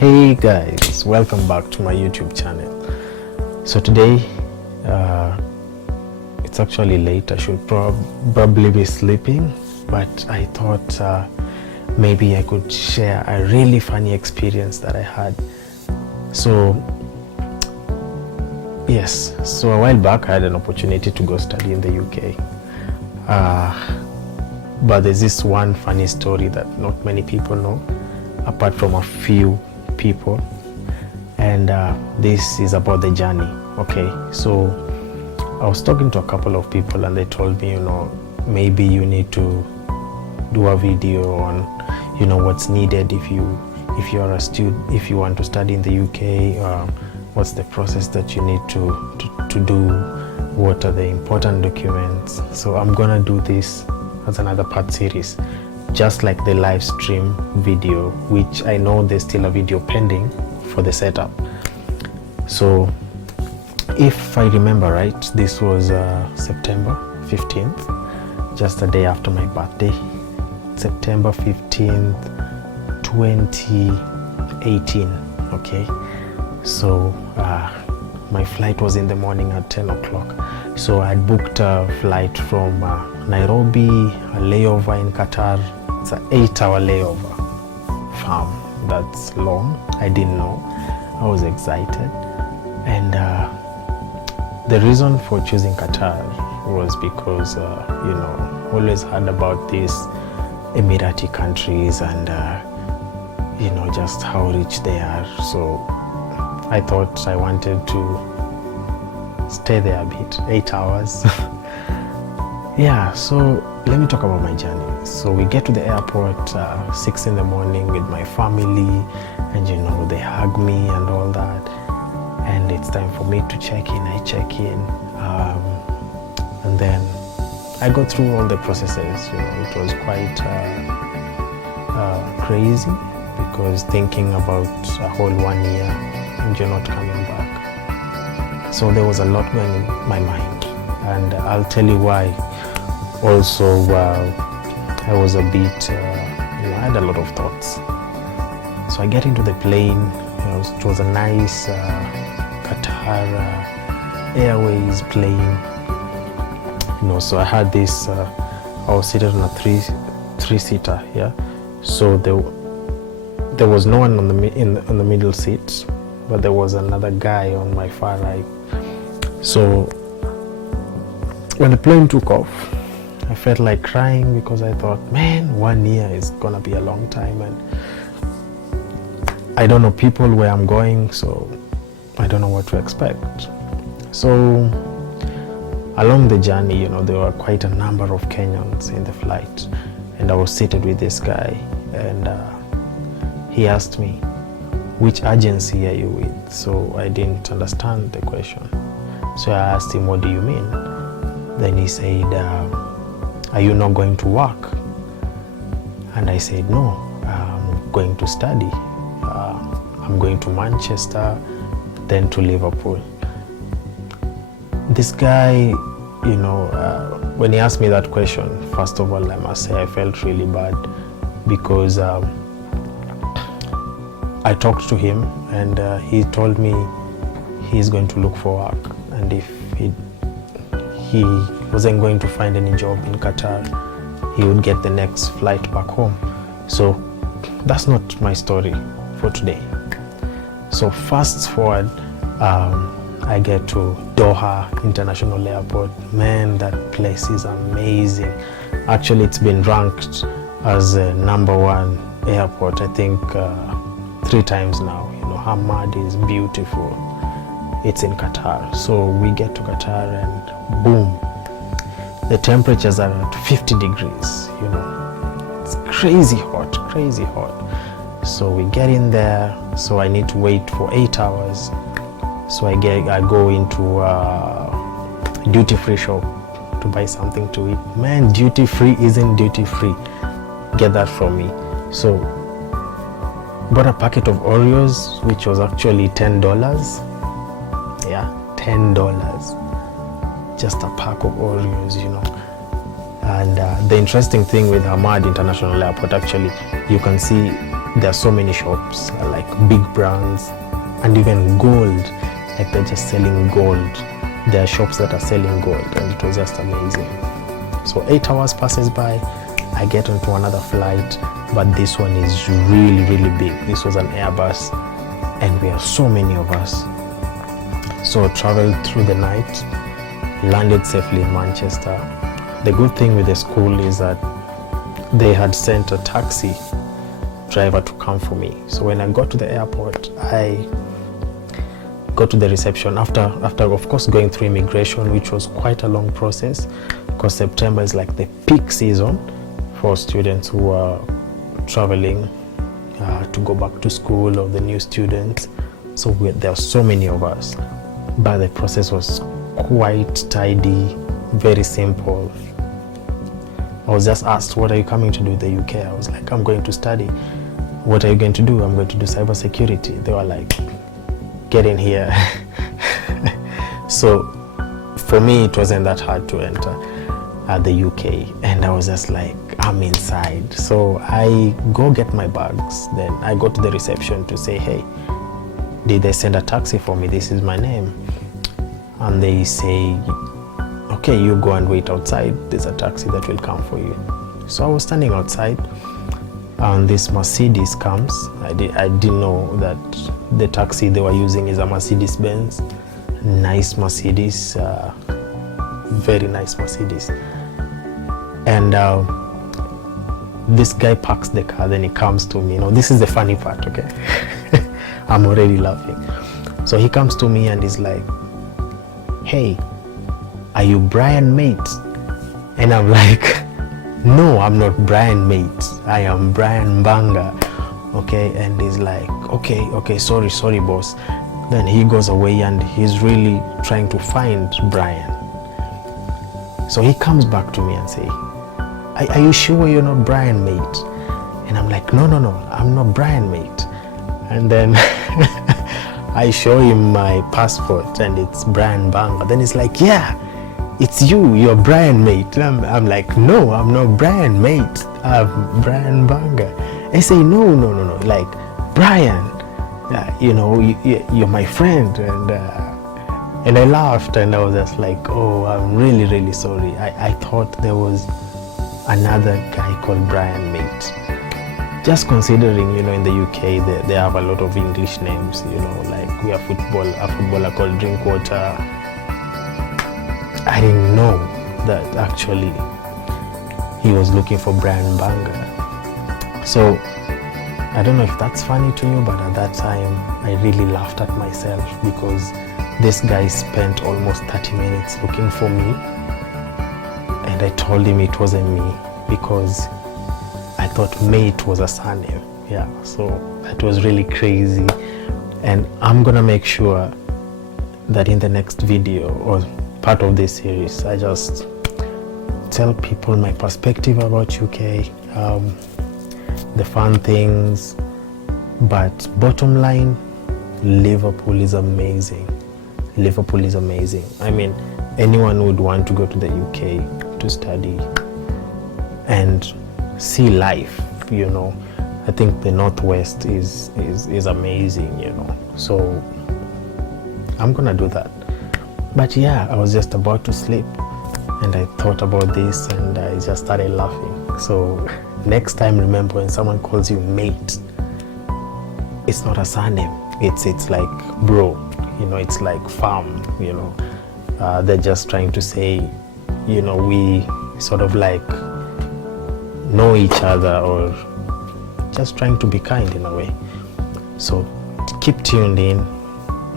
Hey guys, welcome back to my YouTube channel. So today it's actually late. I should probably be sleeping, but I thought maybe I could share a really funny experience that I had. So yes, so a while back I had an opportunity to go study in the UK, but there's this one funny story that not many people know apart from a few people, and this is about the journey. Okay, so I was talking to a couple of people and they told me, maybe you need to do a video on what's needed if you're a student, if you want to study in the UK, what's the process that you need to do, what are the important documents. So I'm gonna do this as another part series, just like the live stream video, which I know there's still a video pending for the setup. So if I remember right, this was September 15th, just a day after my birthday, September 15th, 2018. Okay, so my flight was in the morning at 10 o'clock. So I had booked a flight from Nairobi, a layover in Qatar. It's an 8-hour layover. Fam, that's long. I didn't know. I was excited. And the reason for choosing Qatar was because, always heard about these Emirati countries and, just how rich they are. So I thought I wanted to stay there a bit, 8 hours. Yeah, so let me talk about my journey. So we get to the airport 6 in the morning with my family, and they hug me and all that, and it's time for me to check in. I check in, and then I go through all the processes. It was quite crazy, because thinking about a whole 1 year and you're not coming back. So there was a lot going in my mind, and I'll tell you why. Also, I was a bit, I had a lot of thoughts. So I get into the plane. It was a nice Qatar Airways plane. So I had this. I was seated on a three-seater. Yeah. So there was no one on the middle seat, but there was another guy on my far right. So when the plane took off, I felt like crying, because I thought, man, 1 year is gonna be a long time, and I don't know people where I'm going, so I don't know what to expect. So along the journey, there were quite a number of Kenyans in the flight, and I was seated with this guy, and he asked me, which agency are you with? So I didn't understand the question. So I asked him, what do you mean? Then he said, are you not going to work? And I said, no, I'm going to study. I'm going to Manchester, then to Liverpool. This guy, when he asked me that question, first of all, I must say I felt really bad, because I talked to him, and he told me he's going to look for work, and if he wasn't going to find any job in Qatar, he would get the next flight back home. So that's not my story for today. So fast forward, I get to Doha International Airport. Man, that place is amazing. Actually, it's been ranked as a #1 airport, I think 3 times now. Hamad is beautiful. It's in Qatar. So we get to Qatar, and boom, the temperatures are at 50 degrees. It's crazy hot. So we get in there. So I need to wait for 8 hours. So I go into a duty-free shop to buy something to eat. Man, duty-free isn't duty-free. Get that from me. So bought a packet of Oreos, which was actually $10. Yeah, $10. Just a pack of Oreos, And the interesting thing with Hamad International Airport, actually, you can see there are so many shops, like big brands, and even gold, like they're just selling gold. There are shops that are selling gold, and it was just amazing. So 8 hours passes by, I get onto another flight, but this one is really, really big. This was an Airbus, and we are so many of us. So traveled through the night, landed safely in Manchester. The good thing with the school is that they had sent a taxi driver to come for me. So when I got to the airport, I got to the reception after of course going through immigration, which was quite a long process, because September is like the peak season for students who are traveling to go back to school, or the new students. So there are so many of us, but the process was quite tidy, very simple. I was just asked, what are you coming to do in the UK? I was like, I'm going to study. What are you going to do? I'm going to do cybersecurity. They were like, get in here. So for me, it wasn't that hard to enter the UK, and I was just like, I'm inside. So I go get my bags. Then I go to the reception to say, hey, did they send a taxi for me? This is my name. And they say, okay, you go and wait outside. There's a taxi that will come for you. So I was standing outside, and this Mercedes comes. I didn't know that the taxi they were using is a Mercedes-Benz. Nice Mercedes, very nice Mercedes. And this guy parks the car, then he comes to me. This is the funny part, okay? I'm already laughing. So he comes to me and he's like, hey, are you Brian Mate? And I'm like, no, I'm not Brian Mate. I am Brian Mbanga. Okay, and he's like, okay, sorry, boss. Then he goes away and he's really trying to find Brian. So he comes back to me and say, are you sure you're not Brian Mate? And I'm like, no, I'm not Brian Mate. And then I show him my passport and it's Brian Mbanga. Then he's like, yeah, it's you're Brian Mate. I'm like, no, I'm not Brian Mate. I'm Brian Mbanga. I say, no, like, Brian, you're my friend. And I laughed, and I was just like, oh, I'm really, really sorry. I thought there was another guy called Brian Mate. Just considering, in the UK, they have a lot of English names, like we have a footballer called Drinkwater. I didn't know that actually he was looking for Brian Mbanga. So I don't know if that's funny to you, but at that time I really laughed at myself, because this guy spent almost 30 minutes looking for me, and I told him it wasn't me, because I thought Mate was a surname. Yeah, so that was really crazy. And I'm gonna make sure that in the next video or part of this series, I just tell people my perspective about UK, the fun things, but bottom line, Liverpool is amazing. Liverpool is amazing. I mean, anyone would want to go to the UK to study and see life, I think the Northwest is amazing, so I'm gonna do that. But yeah, I was just about to sleep and I thought about this and I just started laughing. So next time, remember, when someone calls you Mate, it's not a surname. It's like bro, it's like fam, they're just trying to say, we sort of like know each other, or just trying to be kind in a way. So keep tuned in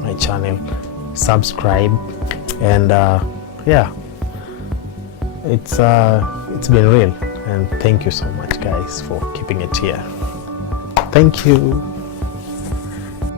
my channel, subscribe, and yeah, it's been real, and thank you so much guys for keeping it here. Thank you.